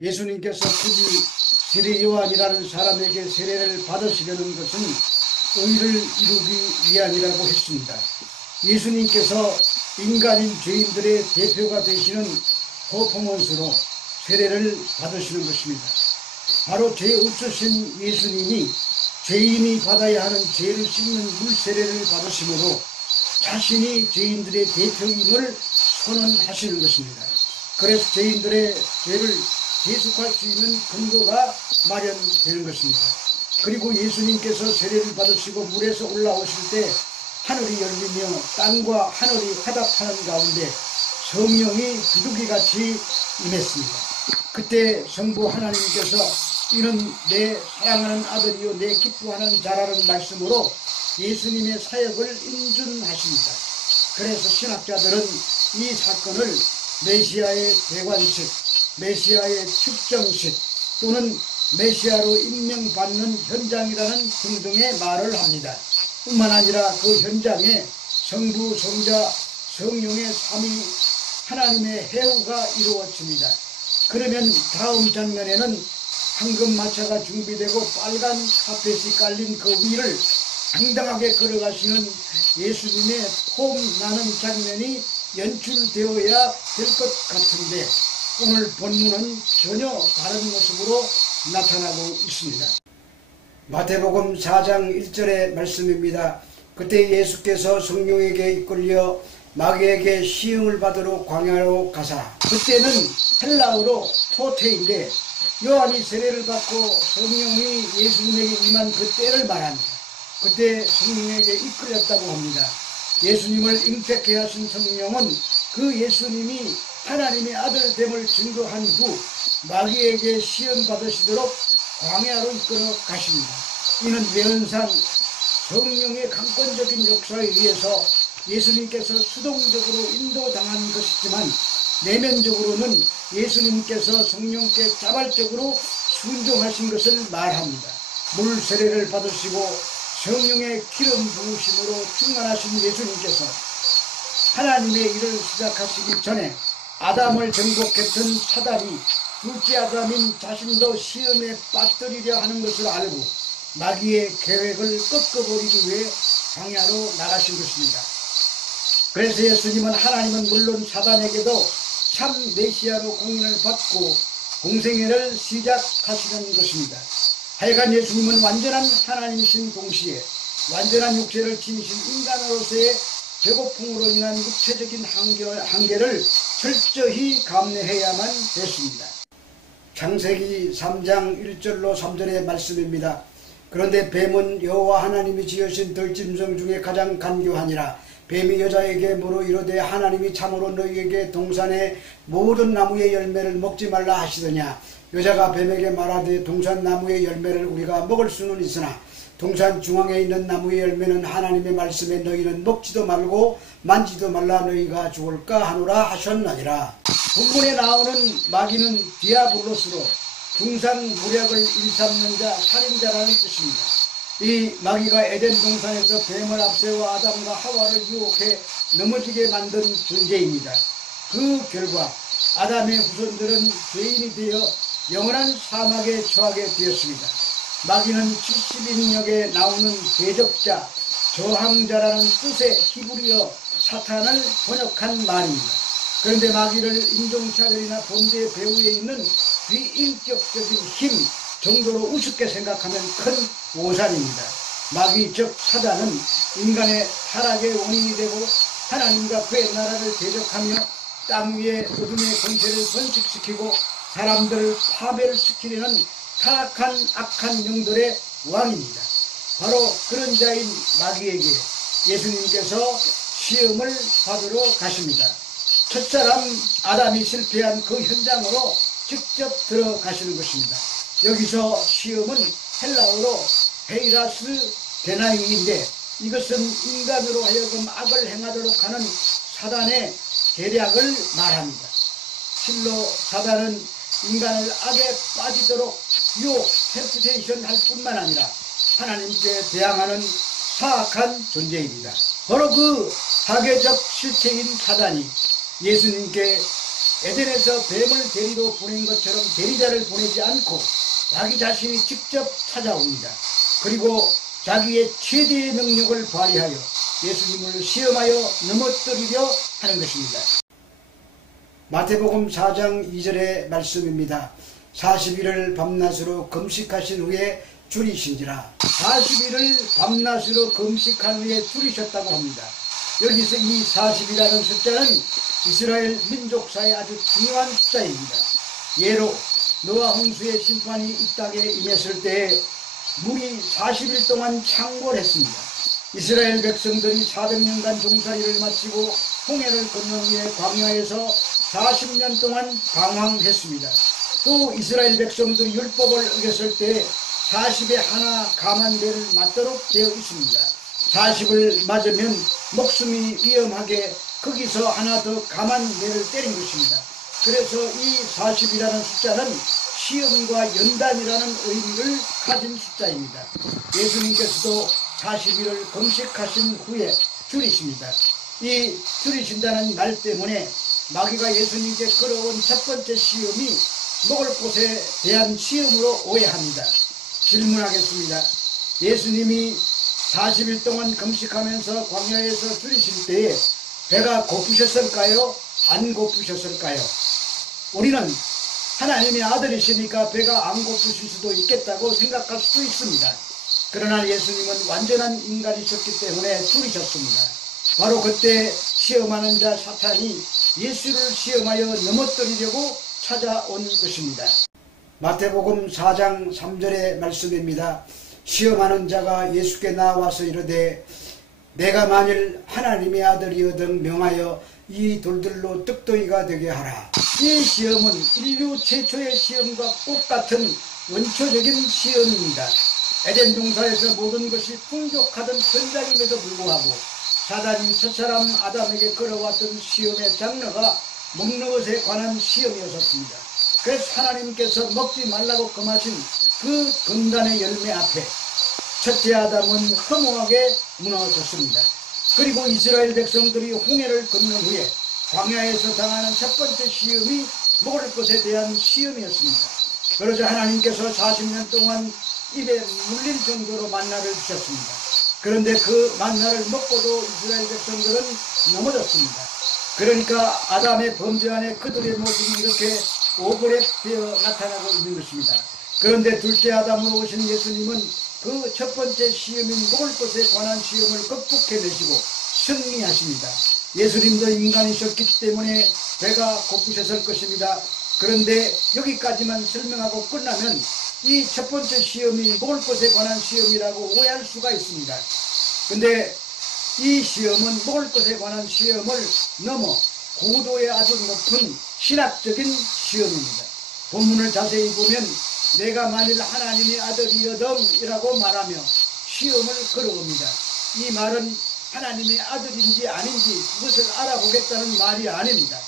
예수님께서 굳이 세례 요한이라는 사람에게 세례를 받으시려는 것은 의를 이루기 위함이라고 했습니다. 예수님께서 인간인 죄인들의 대표가 되시는 퍼포먼스로 세례를 받으시는 것입니다. 바로 죄 없으신 예수님이 죄인이 받아야 하는 죄를 씻는 물세례를 받으심으로 자신이 죄인들의 대표임을 선언하시는 것입니다. 그래서 죄인들의 죄를 대속할 수 있는 근거가 마련되는 것입니다. 그리고 예수님께서 세례를 받으시고 물에서 올라오실 때 하늘이 열리며 땅과 하늘이 화답하는 가운데 성령이 비둘기같이 임했습니다. 그때 성부 하나님께서 이는 내 사랑하는 아들이요 내 기뻐하는 자라는 말씀으로 예수님의 사역을 인준하십니다. 그래서 신학자들은 이 사건을 메시아의 대관식, 메시아의 측정식 또는 메시아로 임명받는 현장이라는 등등의 말을 합니다. 뿐만 아니라 그 현장에 성부, 성자, 성령의 삼위 하나님의 해후가 이루어집니다. 그러면 다음 장면에는 황금마차가 준비되고 빨간 카펫이 깔린 그 위를 당당하게 걸어가시는 예수님의 폼 나는 장면이 연출되어야 될 것 같은데 오늘 본문은 전혀 다른 모습으로 나타나고 있습니다. 마태복음 4장 1절의 말씀입니다. 그때 예수께서 성령에게 이끌려 마귀에게 시험을 받으러 광야로 가사, 그때는 헬라어로 토테인데 요한이 세례를 받고 성령이 예수님에게 임한 그 때를 말합니다. 그때 성령에게 이끌렸다고 합니다. 예수님을 잉태케 하신 성령은 그 예수님이 하나님의 아들됨을 증거한 후 마귀에게 시험 받으시도록 광야로 이끌어 가십니다. 이는 외연상 성령의 강권적인 역사에 의해서 예수님께서 수동적으로 인도당한 것이지만 내면적으로는 예수님께서 성령께 자발적으로 순종하신 것을 말합니다. 물 세례를 받으시고 성령의 기름 부으심으로 충만하신 예수님께서 하나님의 일을 시작하시기 전에 아담을 정복했던 사단이 둘째 아담인 자신도 시험에 빠뜨리려 하는 것을 알고 마귀의 계획을 꺾어버리기 위해 광야로 나가신 것입니다. 그래서 예수님은 하나님은 물론 사단에게도 참 메시아로 공인을 받고 공생애를 시작하시는 것입니다. 하여간 예수님은 완전한 하나님이신 동시에 완전한 육체를 지니신 인간으로서의 배고픔으로 인한 육체적인 한계를 철저히 감내해야만 됐습니다. 창세기 3장 1절로 3절의 말씀입니다. 그런데 뱀은 여호와 하나님이 지으신 들짐승 중에 가장 간교하니라. 뱀이 여자에게 물어 이르되 하나님이 참으로 너희에게 동산의 모든 나무의 열매를 먹지 말라 하시더냐. 여자가 뱀에게 말하되 동산 나무의 열매를 우리가 먹을 수는 있으나 동산 중앙에 있는 나무의 열매는 하나님의 말씀에 너희는 먹지도 말고 만지도 말라 너희가 죽을까 하노라 하셨느니라. 본문에 나오는 마귀는 디아블로스로 중상 무력을 일삼는 자, 살인자라는 뜻입니다. 이 마귀가 에덴 동산에서 뱀을 앞세워 아담과 하와를 유혹해 넘어지게 만든 존재입니다. 그 결과 아담의 후손들은 죄인이 되어 영원한 사막에 처하게 되었습니다. 마귀는 70인역에 나오는 대적자, 저항자라는 뜻의 히브리어 사탄을 번역한 말입니다. 그런데 마귀를 인종차별이나 범죄의 배후에 있는 비인격적인 힘 정도로 우습게 생각하면 큰 오산입니다. 마귀 즉 사단은 인간의 타락의 원인이 되고 하나님과 그의 나라를 대적하며 땅 위에 어둠의 권세를 번식시키고 사람들을 파멸시키려는 타락한 악한 영들의 왕입니다. 바로 그런 자인 마귀에게 예수님께서 시험을 받으러 가십니다. 첫사람 아담이 실패한 그 현장으로 직접 들어가시는 것입니다. 여기서 시험은 헬라어로 헤이라스 데나이인데 이것은 인간으로 하여금 악을 행하도록 하는 사단의 계략을 말합니다. 실로 사단은 인간을 악에 빠지도록 유혹, 템프테이션 할 뿐만 아니라 하나님께 대항하는 사악한 존재입니다. 바로 그 파괴적 실체인 사단이 예수님께 에덴에서 뱀을 대리로 보낸 것처럼 대리자를 보내지 않고 자기 자신이 직접 찾아옵니다. 그리고 자기의 최대의 능력을 발휘하여 예수님을 시험하여 넘어뜨리려 하는 것입니다. 마태복음 4장 2절의 말씀입니다. 40일을 밤낮으로 금식하신 후에 줄이신지라. 40일을 밤낮으로 금식한 후에 줄이셨다고 합니다. 여기서 이 40이라는 숫자는 이스라엘 민족사의 아주 중요한 숫자입니다. 예로 노아 홍수의 심판이 이 땅에 임했을 때 물이 40일 동안 창궐했습니다. 이스라엘 백성들이 400년간 종살이를 마치고 홍해를 건넌 후에 광야에서 40년 동안 방황했습니다. 또 이스라엘 백성들이 율법을 어겼을 때 40에 하나 감한 배를 맞도록 되어 있습니다. 40을 맞으면 목숨이 위험하게 거기서 하나 더 감한 배를 때린 것입니다. 그래서 이 40이라는 숫자는 시험과 연단이라는 의미를 가진 숫자입니다. 예수님께서도 40일을 금식하신 후에 줄이십니다. 이 줄이신다는 말 때문에 마귀가 예수님께 걸어온 첫 번째 시험이 먹을 것에 대한 시험으로 오해합니다. 질문하겠습니다. 예수님이 40일 동안 금식하면서 광야에서 줄이실 때에 배가 고프셨을까요? 안 고프셨을까요? 우리는 하나님의 아들이시니까 배가 안 고프실 수도 있겠다고 생각할 수도 있습니다. 그러나 예수님은 완전한 인간이셨기 때문에 줄이셨습니다. 바로 그때 시험하는 자 사탄이 예수를 시험하여 넘어뜨리려고 찾아온 것입니다. 마태복음 4장 3절의 말씀입니다. 시험하는 자가 예수께 나와서 이르되 내가 만일 하나님의 아들이거든 명하여 이 돌들로 떡덩이가 되게 하라. 이 시험은 인류 최초의 시험과 똑같은 원초적인 시험입니다. 에덴 동산에서 모든 것이 풍족하던 현장임에도 불구하고 사단이 첫사람 아담에게 걸어왔던 시험의 장르가 먹는 것에 관한 시험이었습니다. 그래서 하나님께서 먹지 말라고 금하신 그 금단의 열매 앞에 첫째 아담은 허무하게 무너졌습니다. 그리고 이스라엘 백성들이 홍해를 건넌 후에 광야에서 당하는 첫 번째 시험이 먹을 것에 대한 시험이었습니다. 그러자 하나님께서 40년 동안 입에 물릴 정도로 만나를 주셨습니다. 그런데 그 만나를 먹고도 이스라엘 백성들은 넘어졌습니다. 그러니까 아담의 범죄 안에 그들의 모습이 이렇게 오그랩되어 나타나고 있는 것입니다. 그런데 둘째 아담으로 오신 예수님은 그 첫 번째 시험인 먹을 것에 관한 시험을 극복해내시고 승리하십니다. 예수님도 인간이셨기 때문에 배가 고프셨을 것입니다. 그런데 여기까지만 설명하고 끝나면 이 첫 번째 시험이 먹을 것에 관한 시험이라고 오해할 수가 있습니다. 근데 이 시험은 먹을 것에 관한 시험을 넘어 고도의 아주 높은 신학적인 시험입니다. 본문을 자세히 보면 내가 만일 하나님의 아들이여든 이라고 말하며 시험을 걸어옵니다. 이 말은 하나님의 아들인지 아닌지 그것을 알아보겠다는 말이 아닙니다.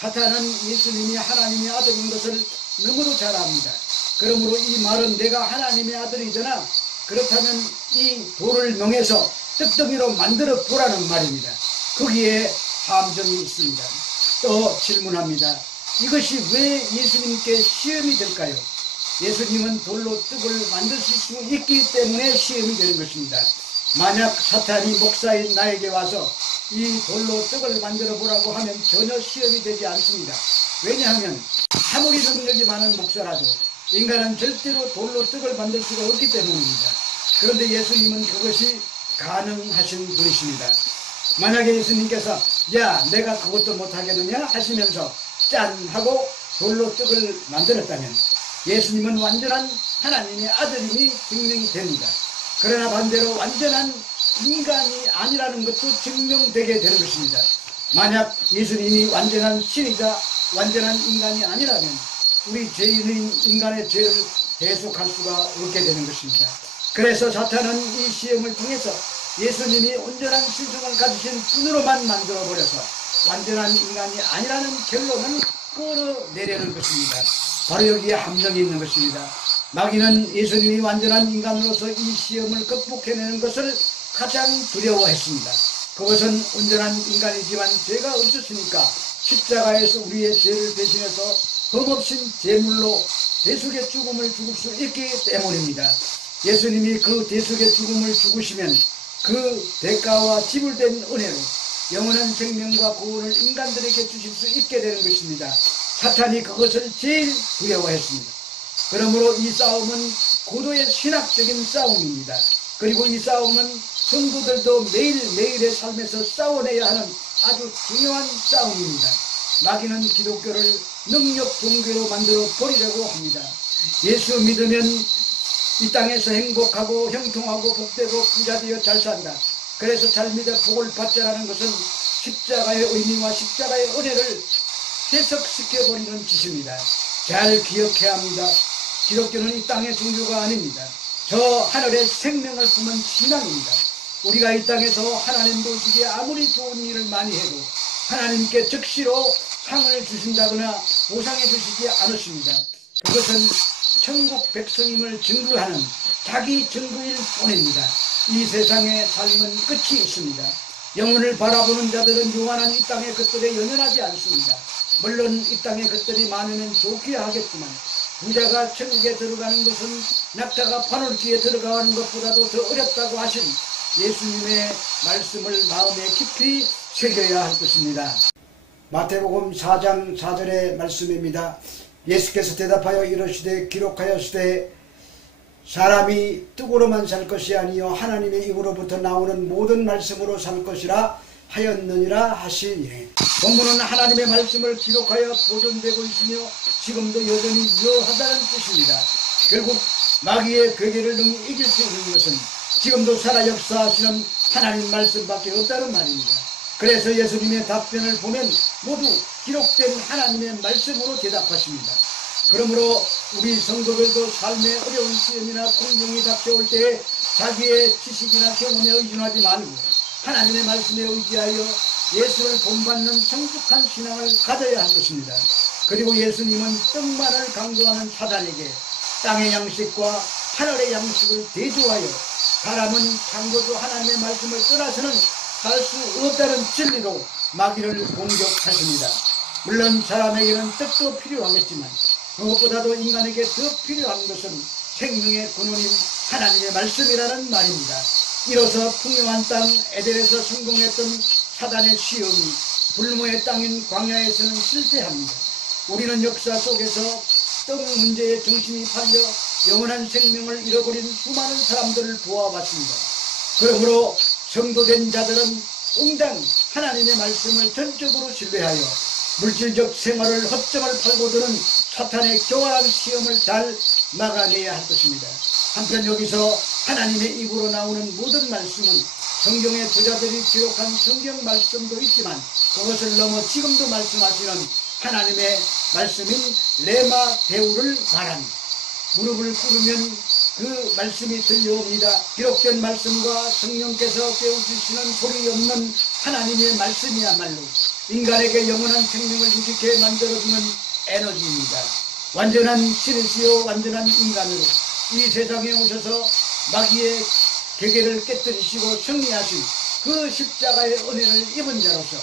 사탄은 예수님이 하나님의 아들인 것을 너무도 잘 압니다. 그러므로 이 말은 내가 하나님의 아들이잖아, 그렇다면 이 돌을 명해서 떡덩이로 만들어 보라는 말입니다. 거기에 함정이 있습니다. 또 질문합니다. 이것이 왜 예수님께 시험이 될까요? 예수님은 돌로 떡을 만드실 수 있기 때문에 시험이 되는 것입니다. 만약 사탄이 목사인 나에게 와서 이 돌로 떡을 만들어 보라고 하면 전혀 시험이 되지 않습니다. 왜냐하면 아무리 능력이 많은 목사라도 인간은 절대로 돌로 떡을 만들 수가 없기 때문입니다. 그런데 예수님은 그것이 가능하신 분이십니다. 만약에 예수님께서 야 내가 그것도 못하겠느냐 하시면서 짠 하고 돌로 떡을 만들었다면 예수님은 완전한 하나님의 아들임이 증명이 됩니다. 그러나 반대로 완전한 인간이 아니라는 것도 증명되게 되는 것입니다. 만약 예수님이 완전한 신이자 완전한 인간이 아니라면 우리 죄인인 인간의 죄를 대속할 수가 없게 되는 것입니다. 그래서 사탄은 이 시험을 통해서 예수님이 온전한 신성을 가지신 분으로만 만들어버려서 완전한 인간이 아니라는 결론을 끌어내려는 것입니다. 바로 여기에 함정이 있는 것입니다. 마귀는 예수님이 완전한 인간으로서 이 시험을 극복해내는 것을 가장 두려워했습니다. 그것은 온전한 인간이지만 죄가 없었으니까 십자가에서 우리의 죄를 대신해서 흠없인 제물로 대속의 죽음을 죽을 수 있기 때문입니다. 예수님이 그 대속의 죽음을 죽으시면 그 대가와 지불된 은혜로 영원한 생명과 구원을 인간들에게 주실 수 있게 되는 것입니다. 사탄이 그것을 제일 두려워했습니다. 그러므로 이 싸움은 고도의 신학적인 싸움입니다. 그리고 이 싸움은 성도들도 매일매일의 삶에서 싸워내야 하는 아주 중요한 싸움입니다. 마귀는 기독교를 능력 종교로 만들어 버리려고 합니다. 예수 믿으면 이 땅에서 행복하고 형통하고 복되고 부자되어 잘 산다. 그래서 잘 믿어 복을 받자라는 것은 십자가의 의미와 십자가의 은혜를 해석시켜버리는 짓입니다. 잘 기억해야 합니다. 기독교는 이 땅의 종교가 아닙니다. 저 하늘의 생명을 품은 신앙입니다. 우리가 이 땅에서 하나님 보시기에 아무리 좋은 일을 많이 해도 하나님께 즉시로 상을 주신다거나 보상해 주시지 않으십니다. 그것은 천국 백성임을 증거하는 자기 증거일 뿐입니다. 이 세상의 삶은 끝이 있습니다. 영혼을 바라보는 자들은 유한한 이 땅의 것들에 연연하지 않습니다. 물론 이 땅의 것들이 많으면 좋기야 하겠지만 부자가 천국에 들어가는 것은 낙타가 바늘귀에 들어가는 것보다도 더 어렵다고 하신 예수님의 말씀을 마음에 깊이 새겨야 할 것입니다. 마태복음 4장 4절의 말씀입니다. 예수께서 대답하여 이르시되 기록하였으되 사람이 떡으로만 살 것이 아니요 하나님의 입으로부터 나오는 모든 말씀으로 살 것이라 하였느니라 하시니, 본문은 하나님의 말씀을 기록하여 보존되고 있으며 지금도 여전히 유효하다는 뜻입니다. 결국 마귀의 괴계를 능히 이길 수 있는 것은 지금도 살아 역사하시는 하나님 말씀밖에 없다는 말입니다. 그래서 예수님의 답변을 보면 모두 기록된 하나님의 말씀으로 대답하십니다. 그러므로 우리 성도들도 삶의 어려운 시험이나 공경이 닥쳐올 때에 자기의 지식이나 경험에 의존하지 말고 하나님의 말씀에 의지하여 예수를 본받는 성숙한 신앙을 가져야 할 것입니다. 그리고 예수님은 떡만을 강조하는 사단에게 땅의 양식과 하늘의 양식을 대조하여 사람은 창조주 하나님의 말씀을 떠나서는 살 수 없다는 진리로 마귀를 공격하십니다. 물론 사람에게는 떡도 필요하겠지만 무엇보다도 인간에게 더 필요한 것은 생명의 근원인 하나님의 말씀이라는 말입니다. 이로써 풍요한 땅 에덴에서 성공했던 사단의 시험이 불모의 땅인 광야에서는 실패합니다. 우리는 역사 속에서 떡 문제에 정신이 팔려 영원한 생명을 잃어버린 수많은 사람들을 보아봤습니다. 그러므로 성도된 자들은 응당 하나님의 말씀을 전적으로 신뢰하여 물질적 생활을 허점을 팔고 드는 사탄의 교활한 시험을 잘 막아내야 할 것입니다. 한편 여기서 하나님의 입으로 나오는 모든 말씀은 성경의 저자들이 기록한 성경 말씀도 있지만 그것을 넘어 지금도 말씀하시는 하나님의 말씀인 레마 데우를 말합니다. 무릎을 꿇으면 그 말씀이 들려옵니다. 기록된 말씀과 성령께서 깨우치시는 소리 없는 하나님의 말씀이야말로 인간에게 영원한 생명을 유지케 만들어주는 에너지입니다. 완전한 신이시요 완전한 인간으로 이 세상에 오셔서 마귀의 계계를 깨뜨리시고 승리하신 그 십자가의 은혜를 입은 자로서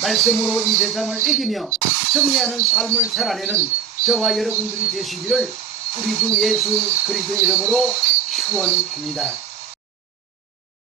말씀으로 이 세상을 이기며 승리하는 삶을 살아내는 저와 여러분들이 되시기를 우리 주 예수 그리스도 이름으로 축원합니다.